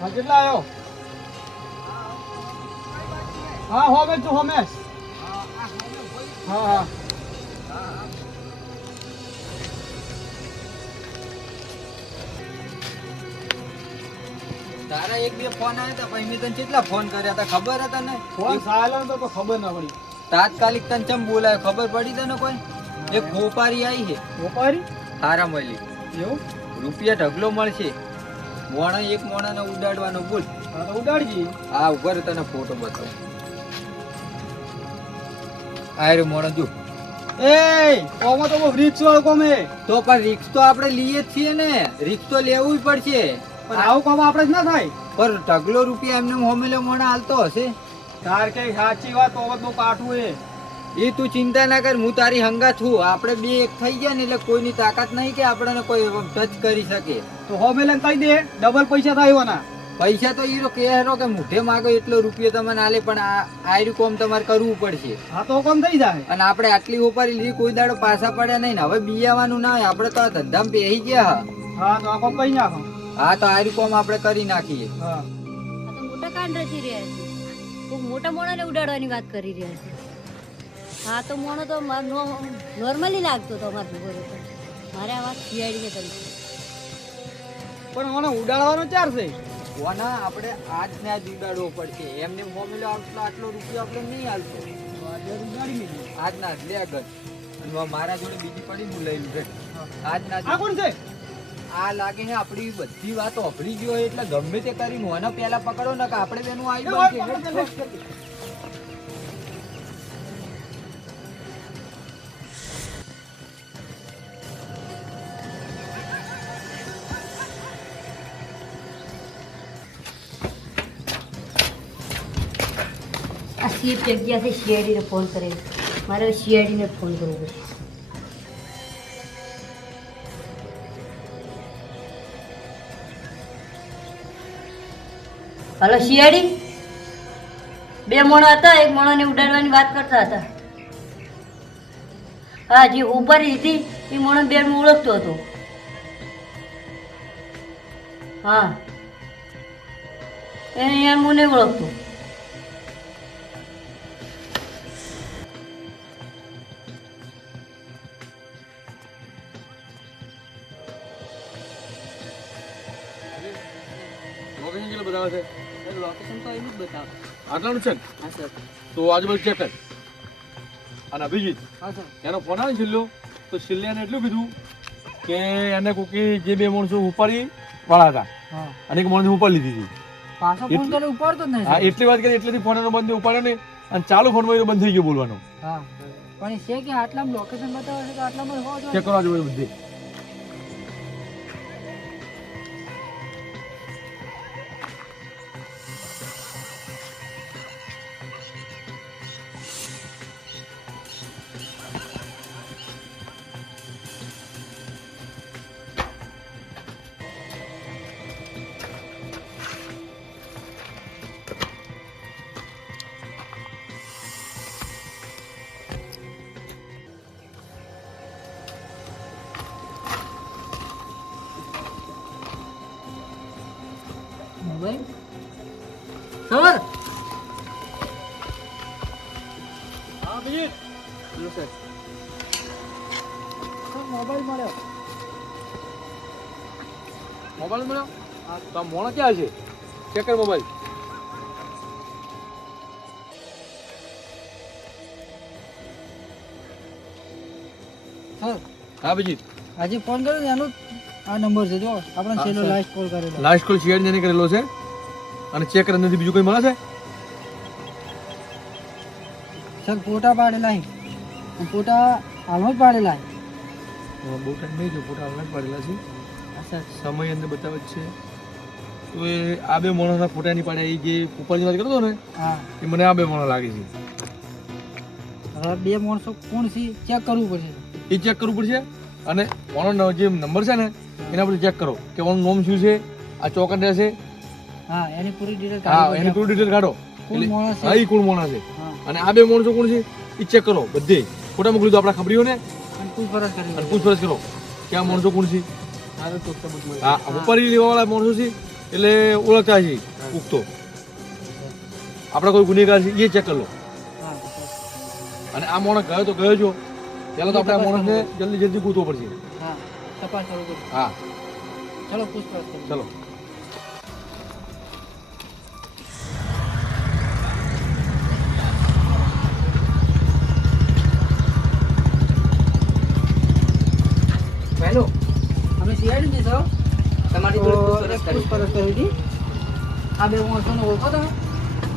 હા કેટલા આવ્યો? હા હોમેશ છું હોમેશ. હા હા તારા એક બે ફોન આવ્યા હતા પછી મેં તને કેટલા ફોન કર્યા હતા ખબર હતા ને? ફોન સાયલન્ટ તો ખબર ના પડી. તાત્કાલિક તને ચમ બોલાય ખબર પડી તને કોઈ? એક ખોપારી આવી છે વેપારી હારા મળી એવું? રૂપિયા ઢગલો મળશે. મોણા એક મોણાને ઉડાડવાનો બોલ. હા તો ઉડાડજી. હા ઉપર તને ફોટો બતાવું. આ રે મોણા જો. એ ઓમાં તો રિક્ષ વાળો કોમે. તો પણ રિક્સ તો આપણે લઈએ જ છીએ ને, રિક્સ તો લેવું પડશે. પણ આવું કામ આપણે જ ના થાય. પણ ઢગલો રૂપિયા એમને હોમેલો મોણા હાલતો હશે. તાર કે સાચી વાત તો બહુ કાઠું એ. એ તું ચિંતા ના કર, હું તારી હંગા છું. આપણે બે એક થઈ ગયા ને એટલે કોઈની તાકાત નહીં કે આપણને કોઈ ટચ કરી શકે. તો હો મેલન કહી દે ડબલ પૈસા થાય એવાના. પૈસા તો હીરો કહેરો કે મુઠે માગો એટલો રૂપિયો તમને આલે, પણ આયરું કોમ તમારે કરવું પડશે. હા તો કોમ થઈ જાય. અને આપણે આટલી ઉપારી લીધી કોઈ દાડો પાછા પડ્યા નહીં ને હવે બિયાવાનું ના હોય. આપણે તો આ ધંધામાં બેહી ગયા. હા તો આ કોમ કઈ નાખો. હા તો આયરું કોમ આપણે કરી નાખીએ. હા આ તો મોટા કાંડ રચી રહ્યા છે. ખૂબ મોટા મોણાને ઉડાડવાની વાત કરી રહ્યા છે. હા તો મોણો તો નોર્મલી લાગતો હતો અમારે ભૂગોળ તો. મારે આ વાત શિયાળીને કરી છે. પણ મને ઉડાડવાનો ચાર છે. કોના આપણે આજ ને આજ ઉડાડવો પડશે. એમને મોમેલો આટલો રૂપિયો આપણે નહીં હાલતો. ઉડાડી લીધી. આજ ના જ લે આગળ. અને મારા જોડે બીજી પડી હું લઈ લઉં. આજ ના આ કોણ છે? આ લાગે છે આપણી બધી વાતો અભળી ગયો એટલે ગમે તે કરી મોને પેલા પકડો ને કે આપણે બેનું આવી બનશે. આ સીટ જગ્યાથી શિયાળીને ફોન કરે. મારે શિયાળીને ફોન કરવો પડશે. હલો શિયાળી, બે મોણો હતા, એક મોણાને ઉડાડવાની વાત કરતા હતા. હા જે ઉપારી હતી એ મોણો બે ઓળખતો હતો. હા એને યાર હું નહીં ઓળખતો. લોકેશન કેટલું બતાવે છે? લોકેશન તો એનું જ બતાવે. આટલાનું છે ને? હા સર. તો આજુબાજુ ચેક કર. અને અભિજીત હા સર. એનો ફોન આવે છેલ્લો તો છેલ્લે એને એટલું કીધું કે એને કોકી જે બે માણસો ઉપાડી વાળા હતા હા. અને એક માણસ ઉપાડી લીધી હતી. પાછો ફોન કરે ઉપાડતો જ નહીં. હા એટલી વાત કરી એટલેથી ફોન એનો બંધ ઉપાડ્યો નહીં અને ચાલુ ફોનમાં એ બંધ થઈ ગયો બોલવાનો. હા પણ એ છે કે આટલામાં લોકેશન બતાવે છે તો આટલામાં હોવો જોઈએ. ચેક કરો આજુબાજુ બધી. Mobile sir. હા અભિજીત. લો સર. મોબાઈલ મળ્યો. મોબાઈલ મળ્યો? હા તો આ મોણો ક્યાં છે? ચેક કર મોબાઈલ. સર હા અભિજીત. આજે ફોન કર્યો ને એનો આ નંબર છે જો આપણે હા, છેલ્લો સર. લાસ્ટ કોલ કરેલો. લાસ્ટ કોલ શિયાળ ને કરેલો છે અને ચેક કર નથી બીજું કોઈ મળે છે? સર ફોટા પાડેલા છે. ફોટા હાલમાં જ પાડેલા છે. બહુ ટાઈમ નહીં જો ફોટા અલગ પાડેલા છે. હા સર. સમય અંદર બતાવે જ છે. તો એ આ બે માણસના ફોટા નહીં પાડ્યા. એ જે ઉપરની વાત કરતો હતો ને હા એ મને આ બે માણસ લાગે છે. હવે બે માણસો કોણ છે ચેક કરવું પડશે. એ ચેક કરવું પડશે અને ઓનો જે નંબર છે ને એના પર ચેક કરો કે ઓનું નામ શું છે, આ ચોકન રહેશે. હા એની પૂરી ડિટેલ હા એની પૂરી ડિટેલ કાઢો. કોણ માણસ છે? હા એ કોણ માણસ છે હા અને આ બે માણસો કોણ છે એ ચેક કરો બધે. ફોટા મોકલી દો આપણા ખબરીઓને અને પૂછપરછ કરી અને પૂછપરછ કરો કે આ માણસો કોણ છે. સારું ચોખ્ખા બધું હા ઉપાડી લેવા વાળા માણસો છે એટલે ઓળખતા છે ઉગતો. આપણે કોઈ ગુનેગાર છે એ ચેક કરી લો. હા અને આ માણસ ગયો તો ગયો છો, પહેલાં તો આપણે આ માણસને જલ્દી જલ્દી ગોતવો પડશે. હા તપાસ કરવું પડશે. હા ચલો પૂછપરછ કરીએ. ચલો. પહેલો અમે સીઆઈડી થી છો તમારી જોડે પૂછપરછ કરવી હતી. આ બે માણસોને ઓળખો તમે?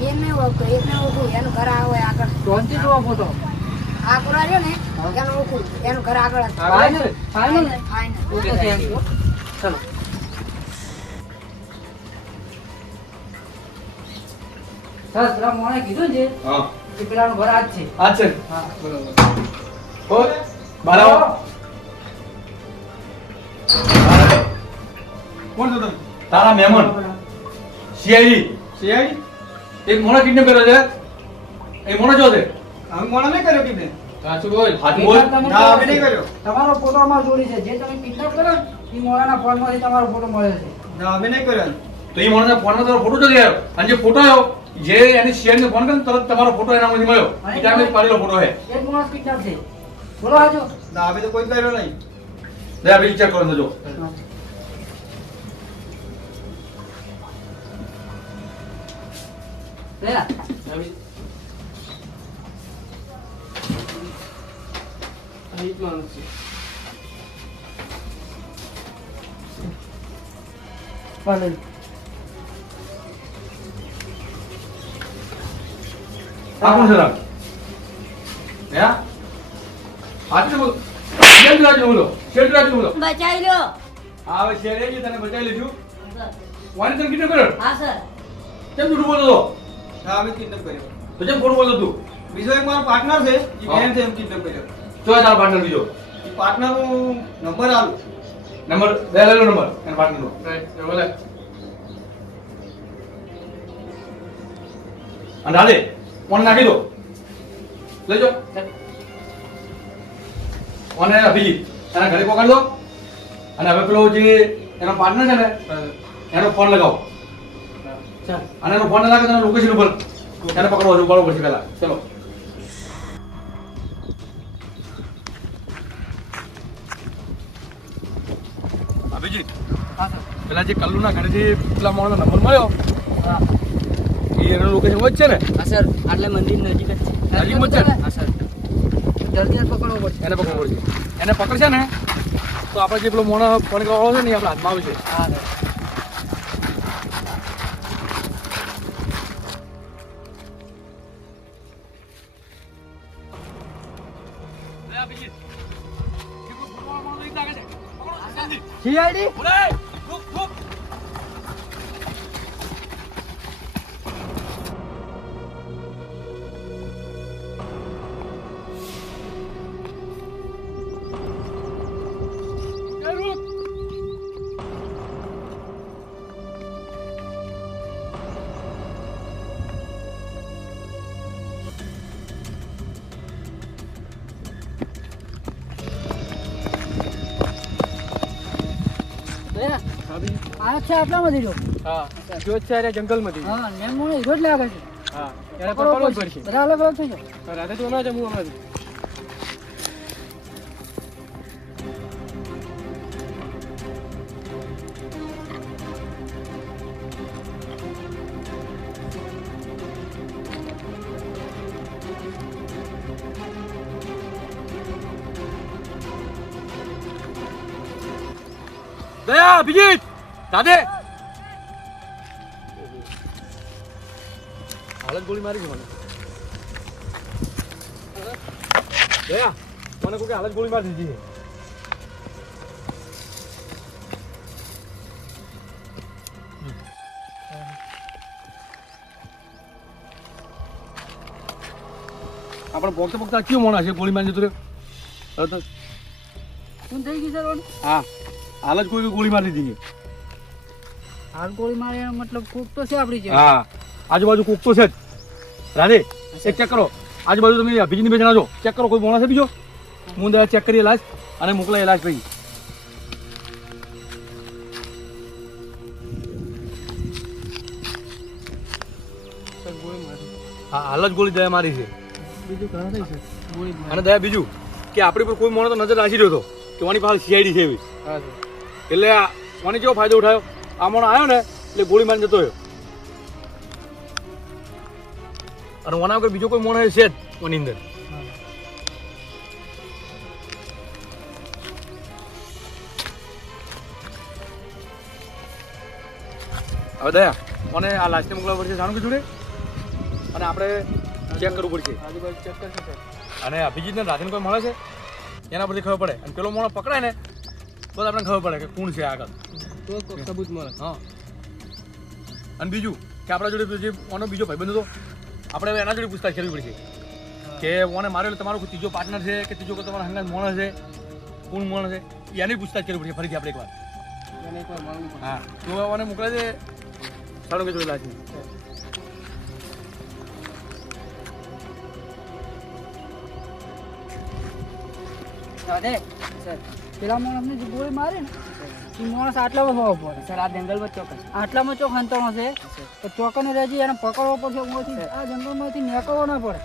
એકને ઓળખું, એકને ઓળખું. એનું ઘર આ હોય આગળ. ચોથી જોવા ફોટો આ કોરા રહ્યો ને, એનું ઓળખું. એનું ઘર આગળ જ. ફાઇનલ ફાઇનલ ને ફાઇનલ. Okay thank you. ચલો સર પેલા મોણે કીધું છે હા કે પેલાનું ઘર આ જ છે. આ છે. હા બરોબર. ઓ બારાવો. કોણ છો તમે? તારા મહેમાન સીઆઈડી. એક મોણો કિડનેપ કર્યો છે. એ મોણો જો છે. સાચું બોલ, હાચું બોલ. તમારો ફોટો અમાર જોડી છે. જે તમે કિડનેપ કરો ને, એ મોણાના ફોનમાંથી તમારો ફોટો મળે છે. તો એ મોણસના ફોનમાં તારો ફોટો જલ્દી આવ્યો. અને જે ફોટો આવ્યો, જે એની સીઆઈડીને ફોન કર્યો તરત તમારો ફોટો એનામાંથી મળ્યો. એ ટાઈમે પાડેલો ફોટો છે. એક માણસ કિડનેપ છે. બોલો હાજો. લે ભાઈ ચેક કરો ને જો. લે આ. પાડે. આ કોણ છે તાર? હે? હાચું બોલ. શેઠરાજ બોલો. શેઠરાજ બોલો. બચાવી લો. હા હવે શેઠે તને બચાવી લીધું. સર. વાણી તને કિડનેપ કર્યો? હા સર. કેમ જૂઠું બોલતો હતો? તો કેમ ખોટું બોલતો તું? બીજો એક મારો પાર્ટનર છે ઈ હા. બેન છે એમ કિડનેપ કર્યો. જો તારો પાર્ટનર બીજો. ઈ પાર્ટનર નો નંબર આલું. નંબર બે લઈ લો નંબર એના પાર્ટનરનો. બોલે. અને હાલે ફોન નાખી દો. લઈ જાઓ. ફોન એને અભિજીત એના ઘરે પકડ દો. અને હવે પેલો જે એનો પાર્ટનર છે ને એનો ફોન લગાવો. ચાલ. અને એનો ફોન ના લાગે તો લોકેશન ઉપર એને પકડવા ઉપાડવો પડશે પહેલા. ચલો. અભિજીત હા સર. પેલા જે કલ્લુના ઘરેથી પેલા માણસનો નંબર મળ્યો હા એ એનું લોકેશન વચ્ચે છે ને હા સર આટલે મંદિર નજીક જ છે. નજીક જ છે ને? હા સર. જલ્દી જ પકડવો પડશે. એને પકડવો પડશે. એને પકડશે ને તો આપણે જે પેલો મોણો ફોન કરવાનો છે ને એ આપણા હાથમાં આવશે. હા સર. સીઆઈડી આ છે આટલામાંથી જો. હા જો છે અરે જંગલમાંથી. હા મેમ મને હીરો જ લાગે છે. હા એને પકડવો જ પડશે. બધા અલગ અલગ થઈ જાય. રાતે તો હમણાં જ હું હમણાં જ. દયા અભિજીત દાદે હાલત ગોળી મારી છે મને. દયા મને કોઈ હાલત ગોળી મારી દીધી છે. આપણે પોગતા પોગતા કયો મોણા છે ગોળી મારી જતો રહ્યો. હવે તો શું થઈ ગયું સર ઓન? હા હાલ જ કોઈ ગોળી મારી દીધી છે. હાલ ગોળી મારે એનો મતલબ કોક તો છે આપણી જે. હા આજુબાજુ કોક તો છે જ. રાધે એક ચેક કરો આજુબાજુ તમે અભિજીતની બે જણા છો ચેક કરો કોઈ મોણા છે બીજો. હું દયા ચેક કરીએ લાશ અને મોકલાય લાશ પછી. હા હાલ જ ગોળી દયા મારી છે. બીજું ઘણા થઈ છે ગોળી જ અને દયા બીજું કે આપણી પર કોઈ માણસ તો નજર રાખી રહ્યો હતો કે ઓની પાસે સીઆઈડી છે એવી. હા સર. એટલે મને કેવો ફાયદો ઉઠાયો, આ માણસ આવ્યો ને એટલે ગોળી મારી જતો રહ્યો. અને ઓના વગર બીજો કોઈ માણસ છે જ ઓની અંદર. હવે દયા મને આ લાસ્ટને મોકલવા પડશે જાણું કે જોડે, અને આપણે ચેક કરવું પડશે. આજુબાજુ ચેક કરશે સર. અને અભિજીતને રાધેને કોઈ મળે છે એના પરથી ખબર પડે, અને પેલો માણસ પકડાય ને તો જ આપણને ખબર પડે કે કોણ છે આગળ. તો કોઈક સબૂત મળે. હા. અને બીજું કે આપણા જોડે જે ઓનો બીજો ભાઈબંધ હતો, આપણે હવે એના જોડે પૂછતાછ કરવી પડશે કે ઓને માર્યો એટલે તમારો કોઈ ત્રીજો પાર્ટનર છે કે ત્રીજો કોઈ તમારા હંગાત માણસ છે, કોણ માણસ છે એની પૂછતાછ કરવી પડશે ફરીથી આપણે એકવાર. એને એકવાર મળવું પડે. હા તો ઓને મોકલે છે સારું કે જોયેલા છે. રાધે સર, પેલા માણસને જે ગોળી મારી ને એ માણસ આટલામાં હોવો પડે સર. આ જંગલમાં ચોક્કસ આટલામાં ચોક અંતરમાં છે તો ચોકને રહેજી એને પકડવો પડશે. ઉંમરથી આ જંગલમાંથી નીકળવો ના પડે.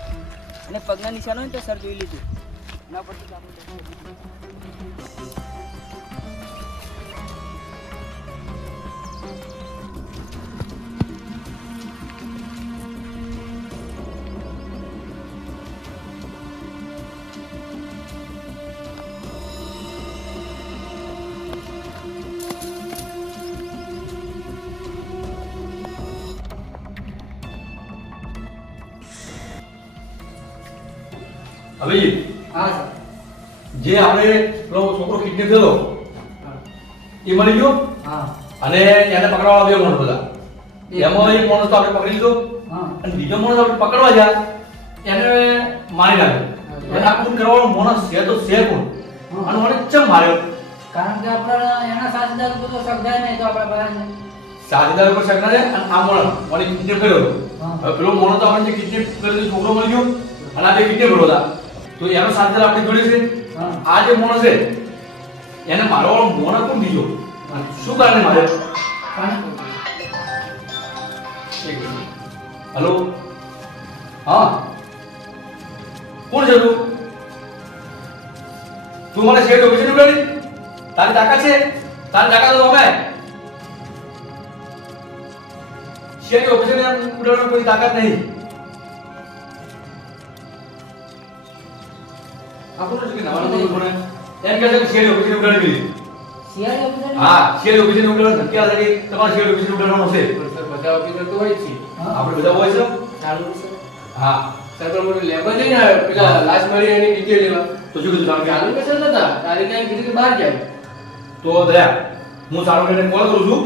અને પગના નિશાનો હોય તો સર જોઈ લીધું ના પડતું. હવે હા સર. જે આપણે પેલો છોકરો કિડનેપ થયો એ મળી ગયો, હા અને એને પકડવા બે માણસ બધા. એમાં એક માણસ તો આપણે પકડી લીધો, હા અને બીજો માણસ આપણે પકડવા ગયા એને મારી નાખ્યો. એને આ કોણ કરવાનો માણસ છે તો છે કોણ, અને મને ચમ માર્યો? કારણ કે આપણે એના સાથીદાર બધો સગદાય નહીં તો આપણે બહાર સાથીદાર ઉપર શકના છે, અને આ માણસ મને કિડનેપ કર્યો હતો. હા. હવે પેલો માણસ તો આપણે જે કિડનેપ કરેલો છોકરો મળી ગયો, અને આ બે કિડનેપ કર્યો હતા, તો એનો સાથીદાર આપણે જોડે છે. હા. આ જે માણસ છે એને મારવાનો માણસ કોણ બીજો, અને શું કારણે માર્યો? હેલો, હા કોણ છે તું? તું મને શેઠ ઓફિસે ઉડાડી? તારી તાકાત છે? તારી તાકાત તો અમે શેઠ ઓફિસે ઉડાડવાની કોઈ તાકાત નહીં. આપણું શું કે નવાનું કોણ એમ કહે છે કે શેઠ ઓફિસે ઉડાડી દીધી. શિયાળી ઓફિસર હા શેઠ ઓફિસે ઉડાડવાનું નક્કી છે કે તમારે શેઠ ઓફિસે ઉડાડવાનું છે. સર બધા ઓફિસર તો હોય જ છે. આપણે બધા હોય છે. ચાલુ છે હા સર પણ મને લેબર જઈને આવ્યો પેલા લાશ મળી એની ડિટેલ લેવા. તો શું કીધું સારું ચાલુ કે સર નતા તારીખ કઈ કીધું કે બહાર જાય. તો દયા હું સારું કરીને કોલ કરું છું,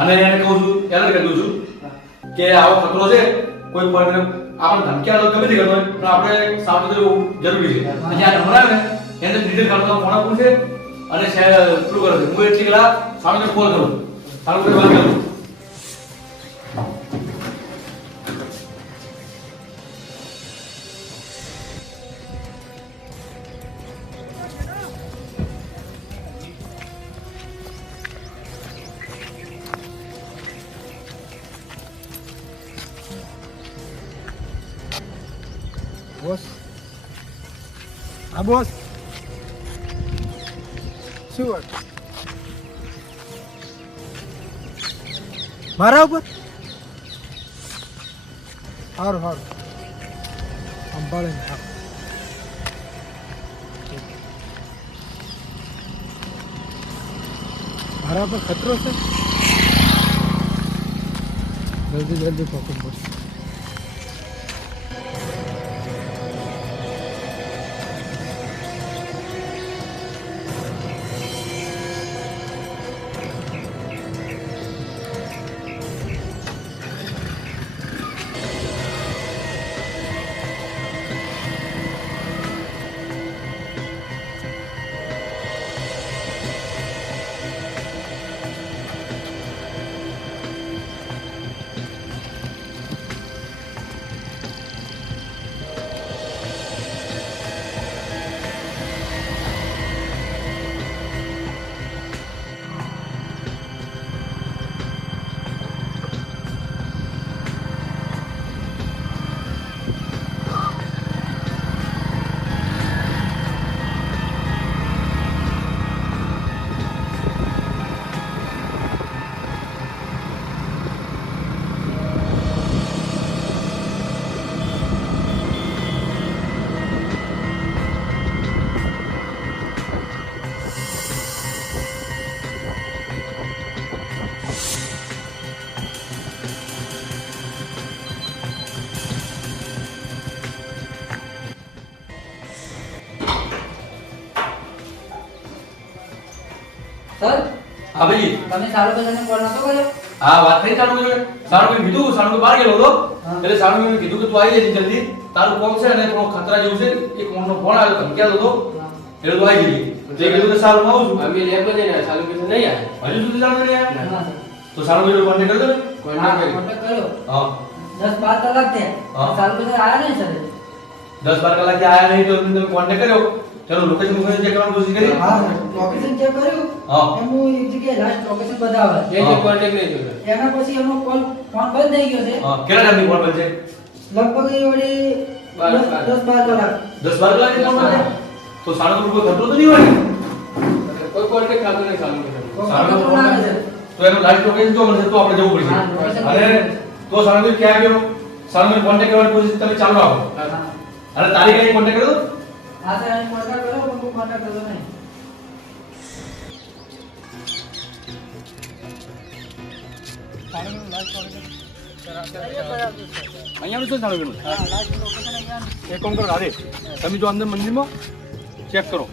અને એને કહું છું એલર્ટ કરી દઉં છું કે આવો ખતરો છે, કોઈ પણ આપણને ધમકી આવે તો ગમે તે કરતો હોય પણ આપણે સાવચેત રહેવું જરૂરી છે. અને આ નંબર આવે ને એને ડિટેલ કરતો ફોન આપું છે, અને શેર પેલું કરે છે. હું એટલી કલાક સામે કોલ કરું, સારું કરીને વાત કરું. બોસ હા બોસ શું વાત મારા ઉપર સારું સારું સંભાળે મારા ઉપર ખતરો છે જલ્દી જલ્દી પકડ બોસ સર હા ભાઈ તમે ચાલુ બજારને કોલ નતો કર્યો? હા વાત થઈ સારું કીધું સારું બહાર ગયેલો હતો હા. એટલે સારું કીધું કે તું આવી જજે જલ્દી તારું કોમ છે અને થોડો ખતરા જેવું છે એક મોણનો ફોન આવ્યો ધમક્યાતો હતો એટલે તું આવી જજે તે કીધું કે સારું આવું છું અમે લેબ જઈને ચાલુ કીધું નહીં આવે હજુ સુધી સારું નહીં આવ્યા હા, સર. તો સારું કીધું કોન્ટેક્ટ કરજો ને હા, કોન્ટેક્ટ કરી કોન્ટેક્ટ કર્યો. હા 10-12 કલાક હા. થયા. ચાલુ બજાર આયા નહીં સર. 10-12 કલાક આયા નહીં તો તમે કોન્ટેક્ટ કર્યો ચલો લોકેશન મુકીને ચેક કરવાની કોશિશ કરી હા, લોકેશન ચેક કર્યું. હા. એમનું એક જગ્યાએ લાસ્ટ લોકેશન બતાવે. એ કોન્ટેક્ટ નહીં જોયો એના પછી એમનો ફોન બંધ થઈ ગયો છે. હા કેટલા ટાઈમની ફોન બનશે લગભગ એ વળી 10-12 કલાક. 10-12 કલાકની ફોન બનશે તો સારું કોઈ ખતરો તો નહીં હોય ને? કોઈ કોન્ટેક્ટ ખાતું નહીં ચાલુ કીધું સારું કોન્ટેક્ટ ના આવે, સર. તો એનું લાઈવ લોકેશન જો મળશે તો આપણે જવું પડશે હા, location અને તો સારું ક્યાં ગયો સારું કોન્ટેક્ટ કરવાની કોશિશ તમે ચાલુ રાખો હા. અને તારીખ કઈ કોન્ટેક્ટ કરો હા, સર એને કોન્ટેક્ટ કર્યો પણ હું કોન્ટેક્ટ કર્યો નહીં. અહીંયાનું શું સારું ગયું હા, લાસ્ટ લોકેશન અહીંયા એક કામ કરો રાધે તમે જો અંદર મંદિરમાં ચેક કરો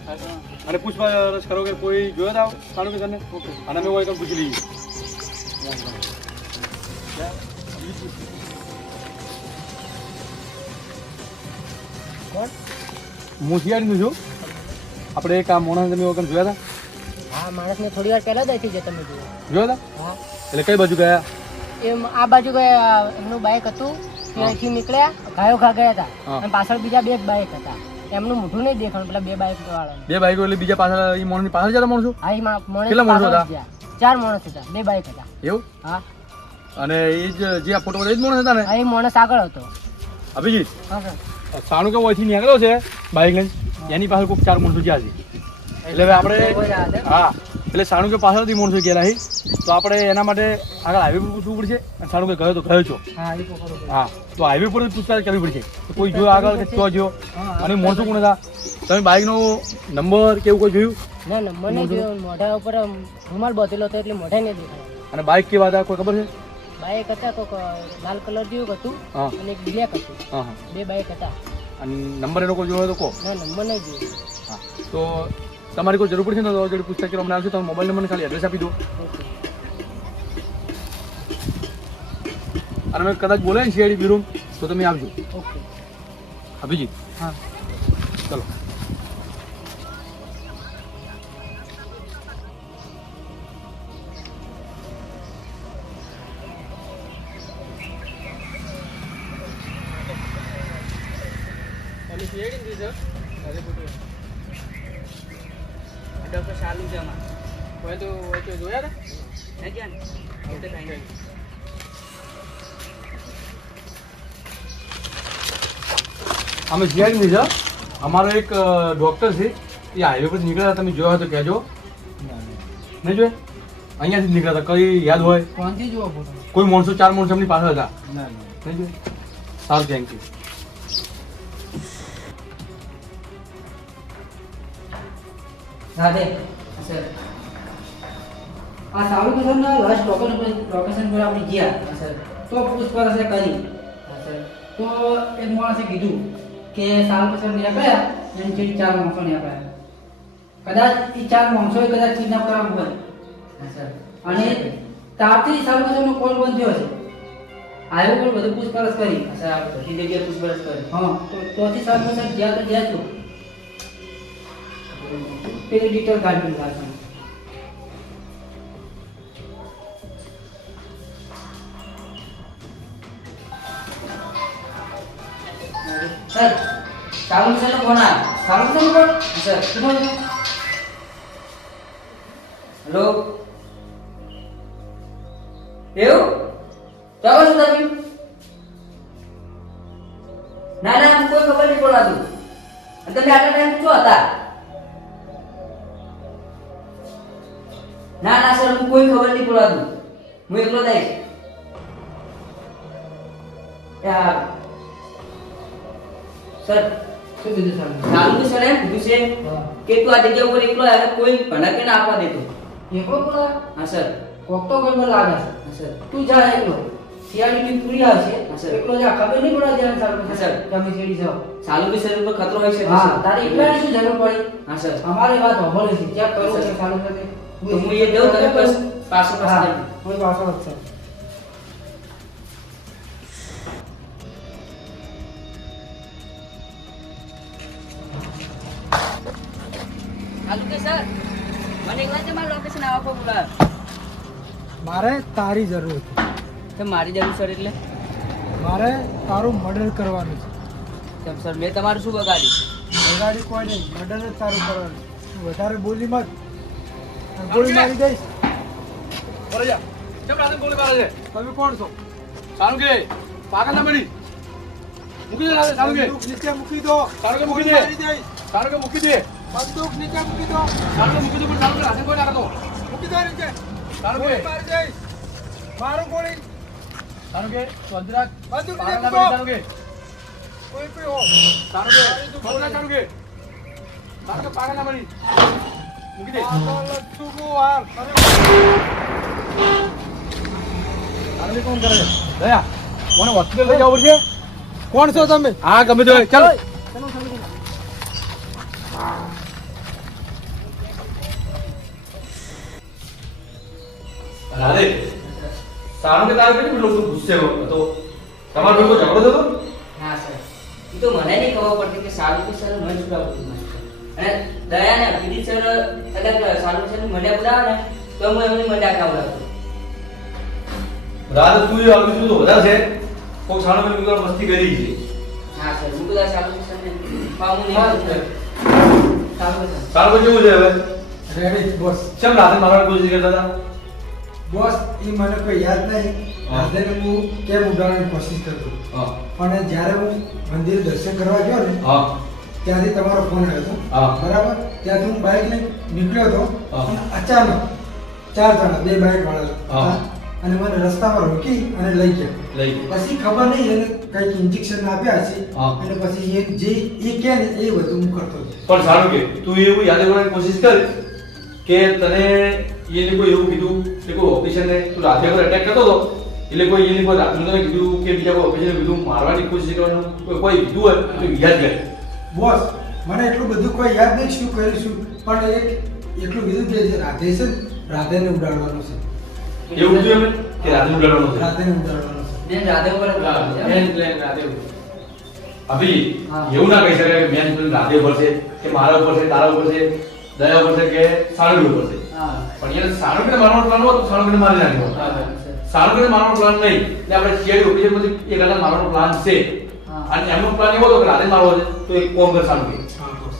અને પૂછપરછ કરો કે કોઈ જોયો હતા સારું કે તને અને અમે હોય તો પૂછી લઈએ હું શિયાળીનું છું આપણે એક આ મોણા તમે વગર જોયા હતા હા માણસને થોડી વાર પહેલા જ છે તમે જુઓ જોયા હતા હા એટલે કઈ બાજુ ગયા એમ આ બાજુ ગયા એમનું બાઇક હતું ત્યાંથી નીકળ્યા ગાયો ખા ગયા હતા હા. અને પાછળ બીજા બે બાઇક હતા એમનું મોઢું નહીં દેખાણું પેલા બે બાઇક વાળા બે બાઈકો એટલે બીજા પાછળ એ મોણની પાછળ જતા માણસો હા એ માણસ કેટલા માણસો પાછળ હતા? જ ગયા. 4 માણસ હતા બે બાઇક હતા એવું હા અને એ જે આ ફોટો એ જ માણસ હતા ને હા એ માણસ આગળ હતો અભિજીત હા સર સાણુ કે અહીંથી નીકળ્યો છે બાઈક લઈને એની પાસે કોઈ 4 માણસો જ્યાં છે એટલે હવે આપણે હા એટલે સાણુ કે પાછળથી માણસો ગયેલા છે તો આપણે એના માટે આગળ હાઈવે પર પૂછવું પડશે અને સાણુ કે ગયો તો ગયો છો હા એ પકડો. હા તો હાઈવે પર જ પૂછતાછ કરવી પડશે તો કોઈ જોયો આગળ કે ચો જો અને માણસો કોણ હતા તમે બાઈકનો નંબર કે એવું કોઈ જોયું ના નંબર નહીં જોયો મોઢા ઉપર આમ રૂમાલ બાંધેલો હતો એટલે મોઢા નહીં દેખાય અને બાઈક કેવા હતા કોઈ ખબર છે બાઇક હતા કોક લાલ કલર જેવું હતું હા અને એક બ્લેક હતું હા હા બે બાઇક હતા અને નંબર એનો કોઈ જોયો હોય તો કહો ના નંબર નહીં જોયો હા તો તમારી કોઈ જરૂર પડશે ને તો જોડે પૂછતાછ કરવા અમને આવશે તમે મોબાઈલ નંબર ખાલી એડ્રેસ આપી દો ઓકે અને અમે કદાચ બોલે ને સીઆઈડી બ્યુરો તો તમે આવજો ઓકે અભિજીત હા. ચલો ડોક્ટર ચાલુ છે અમારે. હોય તો જોયા હતા નહીં ગયા ને? એટલે કાંઈ નહીં. અમે સીઆઈડી છે અમારો એક ડૉક્ટર છે એ હાઈવે પર નીકળ્યા હતા તમે જોયા હોય તો કહેજો નહીં જોયા અહીંયાથી જ નીકળ્યા હતા કઈ યાદ હોય કોણથી જુઓ ફોટો? કોઈ માણસો 4 માણસો એમની પાછળ હતા ના નહીં જોયા સારું થેન્ક યુ રાધે સર આ સારું કે સર ના લાસ્ટ લોકેશન પર આપણે ગયા હા, સર તો પૂછપરછ કરી હા, સર તો એક માણસે કીધું કે સારું પસંદ નીકળ્યા એમ છે 4 માણસો નીકળ્યા કદાચ એ 4 માણસોએ કદાચ કિડનેપ કરાવવું હોય હા સર અને ત્યારથી સારું પસંદનો કોલ બંધ થયો છે આવ્યો પણ બધું પૂછપરછ કરી હા, સર આપણે બધી જગ્યાએ પૂછપરછ કરી હા તોથી સારું પસંદ ગયા તો ગયા છો પેલી ડિટેલ કાઢી નાખો સર ચાલુ છે ફોન આ ચાલુ છે ફોન સર શું હેલો એવું ચાલો છો તમે ના ના કોઈ ખબર નહીં પડાતું તમે આટલા ટાઈમ શું હતા ના ના સર હું કોઈ ખબર નહીં પડાતું હું એકલો જઈશ યાર સર શું કીધું સર ચાલુ સર એમ કીધું છે કે તું આ જગ્યા ઉપર એકલો આવે કોઈ ભણકે ના આપવા દેતો એકલો પણ હા સર કોક તો કોઈ મને લાગે છે હા સર તું જા એકલો શિયાળી બી પૂરી આવશે હા, સર. એકલો જા ખબર નહીં પડવા દેવાનું સારું હા, સર. તમે શેરી જાઓ સાલું કે શરીર પર ખતરો હોય છે હા તારી એકલાની શું જરૂર પડી હા સર અમારે વાત સાંભળે છે ચેક કરો સર. કે સારું છે તો હું એ દઉં તમે બસ પાછો હા પાછો કોઈ પાછો છે સાલું કે સર મને એકલા છે મારું લોકેશન આવવા પર બોલાવ મારે તારી જરૂર છે તો મારી જરૂર સર એટલે મારે તારું મર્ડર કરવાનું છે કેમ સર મેં તમારું શું બગાડ્યું બગાડી કોઈ નહીં મર્ડર જ તારું કરવાનું તું વધારે બોલી મત અને ગોળી મારી દઈશ બરાબર જા કેમ રાધન ગોળી મારે છે તમે કોણ છો સારું કે પાગલ ના બની મૂકી દે રાધન સારું કે બંદૂક નીચે મૂકી દો સારું કે મૂકી ગોળી દે મારી દઈશ સારું કે મૂકી દે બંદૂક નીચે મૂકી દો સારું કે મૂકી દે પણ સારું કે રાધન કોઈ ના કરતો મૂકી દો નીચે સારું ગોળી કે મારી દઈશ મારું ગોળી સારું કે સ્વંદરાજ બંદૂક પાગલ નીચે ના મૂકો. બની કોઈ પણ હો સારું કે સ્વંદરાજ સારું કે પાગલ ના બની મૂકી દે પાગલ જ છું હું હાલ. સારું કે કોણ કરે છે દયા મને હોસ્પિટલ લઈ જવું પડશે કોણ છો તમે હા ગમે તે હોય ચાલો અરે સારું કે તારે કેટલું બધું ગુસ્સે હતો તમારો કોઈ ઝઘડો થતો હા સર એ તો મને નહીં ખબર પડતી કે સાલું કે સર મને છોડાવતું અને દયા ને પીડિત સર એટલે સાલું સર મને બોલાવે ને તો હું એમની મજાક આવડાવતો રાત તું એ આવ્યું છું તો વધારે છે કોક સાણો મેં બીજો મસ્તી કરી છે હા સર હું બધા સાલું કે સરને પામું નહીં હા, સર સાલું કે સર સારું કેવું છે હવે રેડી બોસ કેમ રાતે મારવાની કોશિશ કરતા હતા બોસ એ મને કોઈ યાદ નહીં હા. રાધેને હું કેમ ઉડાડવાની કોશિશ કરતો હા પણ જ્યારે હું મંદિર દર્શન કરવા ગયો ને હા ત્યાંથી તમારો ફોન આવ્યો હા. હતો બરાબર ત્યાંથી હું બાઇક લઈને નીકળ્યો હતો હા. અને અચાનક 4 જણા 2 બાઇક વાળા હા. હતા અને મને રસ્તામાં રોકી અને લઈ ગયા લઈ ગયો. પછી ખબર નહીં એને કઈક ઇન્જેક્શન આપ્યા છે હા. અને પછી એ જે એ કે ને એ બધું હું કરતો હતો પણ સારું કે તું એવું યાદ કરવાની કોશિશ કર કે તને એને કોઈ એવું કીધું કે કોઈ ઓફિસરને તું રાતે પર અટેક કરતો હતો એટલે કોઈ એને કોઈ રાત્રે તને કીધું કે બીજા કોઈ ઓફિસરને કીધું મારવાની કોશિશ કરવાનું કોઈ કીધું હોય તો યાદ કર બોસ મને એટલું બધું કોઈ યાદ નહીં શું કર્યું શું પણ એક એટલું કીધું કે જે રાધે છે ને, રાધેને ઉડાડવાનો છે એવું કીધું એમને કે રાતે ઉડાડવાનું છે રાધેને ઉડાડવાનો છે બેન રાધે ઉપર મેન પ્લાન રાતે અભી હા. એવું ના કહી શકાય કે મેન પ્લાન રાતે ઉપર છે કે મારા ઉપર છે તારા ઉપર છે દયા ઉપર છે કે સારું ઉપર છે હા પણ યાર સારું કે મારવાનો પ્લાન હોય તો સારું કે મારી નાખ્યો સારું કે મારવાનો પ્લાન નહીં એટલે આપણે સીઆઈડી ઓફિસર માંથી એક હાલત મારવાનો પ્લાન છે હા. અને એમનો પ્લાન એવો હતો કે રાતે મારવો છે તો એક કોમ કર સારું કે હા બોસ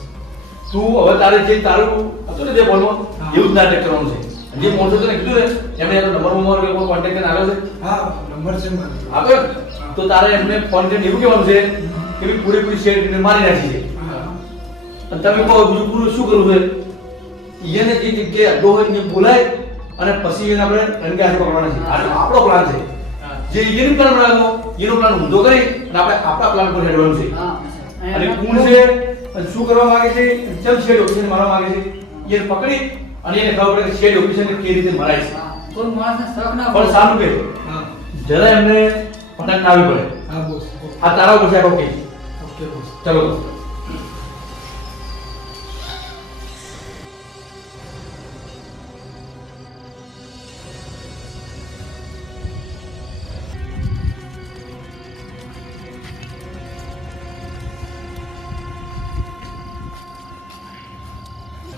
તું હવે તારે જે તારું હતું ને જે બોલમાં હા. એવું જ ના અટેક કરવાનું છે અને જે માણસો તને કીધું ને એમને એનો નંબર નંબર કે કોઈ કોન્ટેક્ટ કરીને આવ્યો છે હા નંબર છે મારો આપ્યો ને? તો તારે એમને ફોન કરીને એવું કહેવાનું છે કે ભઈ પૂરેપૂરી શેર મારી નાખી છે હા અને તમે કહો બીજું પૂરું શું કરવું છે એને જે જગ્યાએ અડ્ડો હોય ને બોલાય અને પછી એને આપણે રંગે હાથે પકડવાના છે આ આપણો પ્લાન છે જે એનો પ્લાન બનાવ્યો એનો પ્લાન ઊંધો કરી અને આપણે આપણા પ્લાન પર હેડવાનું છે હા અને કોણ છે અને શું કરવા માંગે છે કેમ શેડ ઓફિસરને મારવા માંગે છે એને પકડી અને એને ખબર પડે કે શેડ ઓફિસરને કેવી રીતે મરાય છે કોઈ માણસને શક ના પણ સારું કે હા જરા એમને પટક ના આવી પડે હા બોસ આ તારા ઉપર છે આખો કેસ ઓકે બોસ ચલો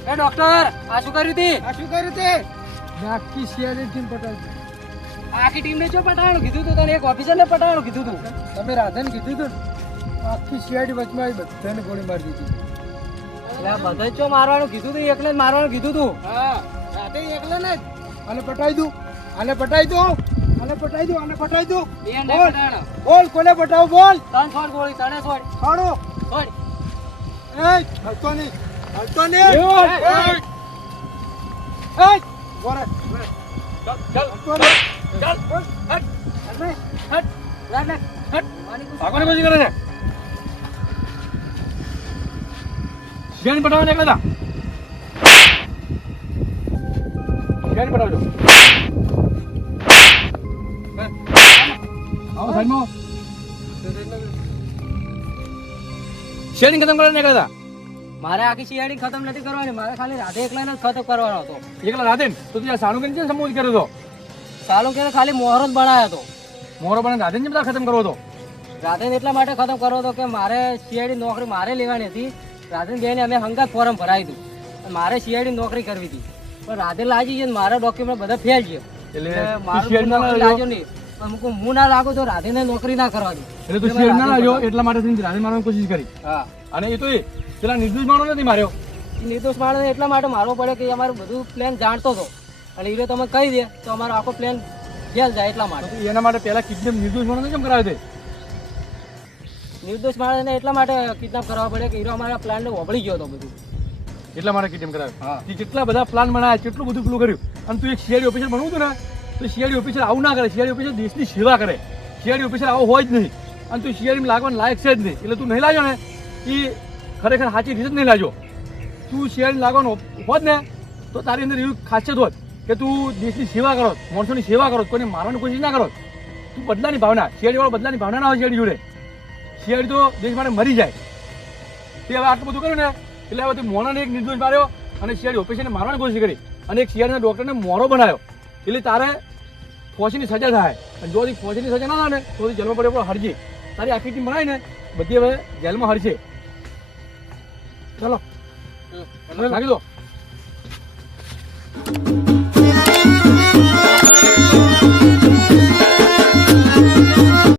એ ડોક્ટર આ શું કર્યું તી આ શું કર્યું તે આખી શિયાળી ટીમ પટાવી આખી ટીમને જો પટાવાનું કીધું તું તને એક ઓફિસરને પટાવાનું કીધું તું તમે રાધાને કીધું હતું ને આખી શિયાળી વચમાં આવી બધાને ગોળી મારી દીધી એટલે આ બધા જ ચો મારવાનું કીધું તું એકલે જ મારવાનું કીધું તું હા રાતે એકલા ને આને પટાઈ દઉં આને પટાઈ દઉં આને પટાઈ દઉં આને પટાઈ દઉં એ નહીં બોલ પટાવાનો. બોલ કોને પટાવું બોલ ત્રણ છોડ ગોળી તને છોડ છોડો છોડ એ હલતો નહીં હલતો નહીં એવું? એ બોરે હલતો નહીં હટ હટ લાડ લાડ હટ મારી કુછ ભાગવાની કોશિશ કરે છે શિયાળી પટાવવાને એકલા હતા શિયાળી પટાવજો સાઈડમાં શેરિંગ ખતમ કરવા નીકળ્યા મારે આખી શિયાળી ખતમ નથી કરવાની, મારે ખાલી રાધે એકલાને જ ખતમ કરવાનો હતો. એકલા રાધે તો તું સારું કરીને સંબોધિત કર્યો હતો. સાલું કે ખાલી મોહરો જ બનાવ્યો હતો. મોરો પણ રાધે ને બધા ખતમ કરવો હતો. રાધેને એટલા માટે ખતમ કરવો હતો કે મારે શિયાળી નોકરી મારે લેવાની હતી. રાધેન બેને અમે હંગાત ફોર્મ ભરાવી દીધું. મારે શિયાળી નોકરી કરવી હતી, પણ રાધે લાગી છે ને મારા ડોક્યુમેન્ટ બધા ફેલ છે. એટલે મારું શિયાળી ના નોકરી લાગ્યો? લાગ્યો નહીં. પણ હું ના લાગુ તો રાધેને નોકરી ના કરવા દઉં. એટલે તું શિયાળી ના લાગ્યો એટલા માટે થઈને રાધે મારવાની કોશિશ કરી. હા, અને એ તો એ પેલા નિર્દોષ માણસ નથી માર્યો. એ નિર્દોષ માણસને એટલા માટે મારવો પડે કે એ અમારું બધું પ્લાન જાણતો હતો, અને એ તમે કહી દે તો અમારો આખો પ્લાન ફેલ જાય એટલા માટે. તો એના માટે પહેલા કિડનેપ નિર્દોષ માણસને કેમ કરાવે છે? નિર્દોષ માણસને એટલા માટે કિડનેપ કરવા પડે કે હીરો અમારા પ્લાનને વળગી ગયો હતો બધું. એટલા માટે કિડનેપ કરાવે. હા. તે કેટલા બધા પ્લાન બનાવ્યા, કેટલું બધું પેલું કર્યું. અને તું એક સીઆઈડી ઓફિસર બનવું હતું ને, તો સીઆઈડી ઓફિસર આવું ના કરે. સીઆઈડી ઓફિસર દેશની સેવા કરે. સીઆઈડી ઓફિસર આવો હોય જ નહીં. અને તું સીઆઈડીમાં લાગવાનું લાયક છે જ નહીં. એટલે તું નહીં લાગ્યો ને એ ખરેખર સાચી રીતે જ નહીં લાગ્યો. તું સીઆઈડી લાગવાનો હોત ને તો તારી અંદર એવી ખાસિયત હોત કે તું દેશની સેવા કરો, માણસોની સેવા કરો, કોઈને મારવાની કોશિશ ના કરો. તું બદલાની ભાવના, સીઆઈડી વાળો બદલાની ભાવના ના હોય સીઆઈડી જોડે. સીઆઈડી તો દેશ માટે મરી જાય. તે હવે આટલું બધું કર્યું ને એટલે હવે તે મોણાને એક નિર્દોષ માર્યો અને સીઆઈડી ઓફિસરને મારવાની કોશિશ કરી અને એક સીઆઈડીના ડોક્ટરને મોરો બનાવ્યો. એટલે તારે ફોસીની સજા થાય. અને જો ફોસીની સજા ના થાય ને તો જેલમાં પડે હરજી. તારી આખી ટીમ બનાવી ને બધી હવે જેલમાં હરશે. ચાલો લાગી દો.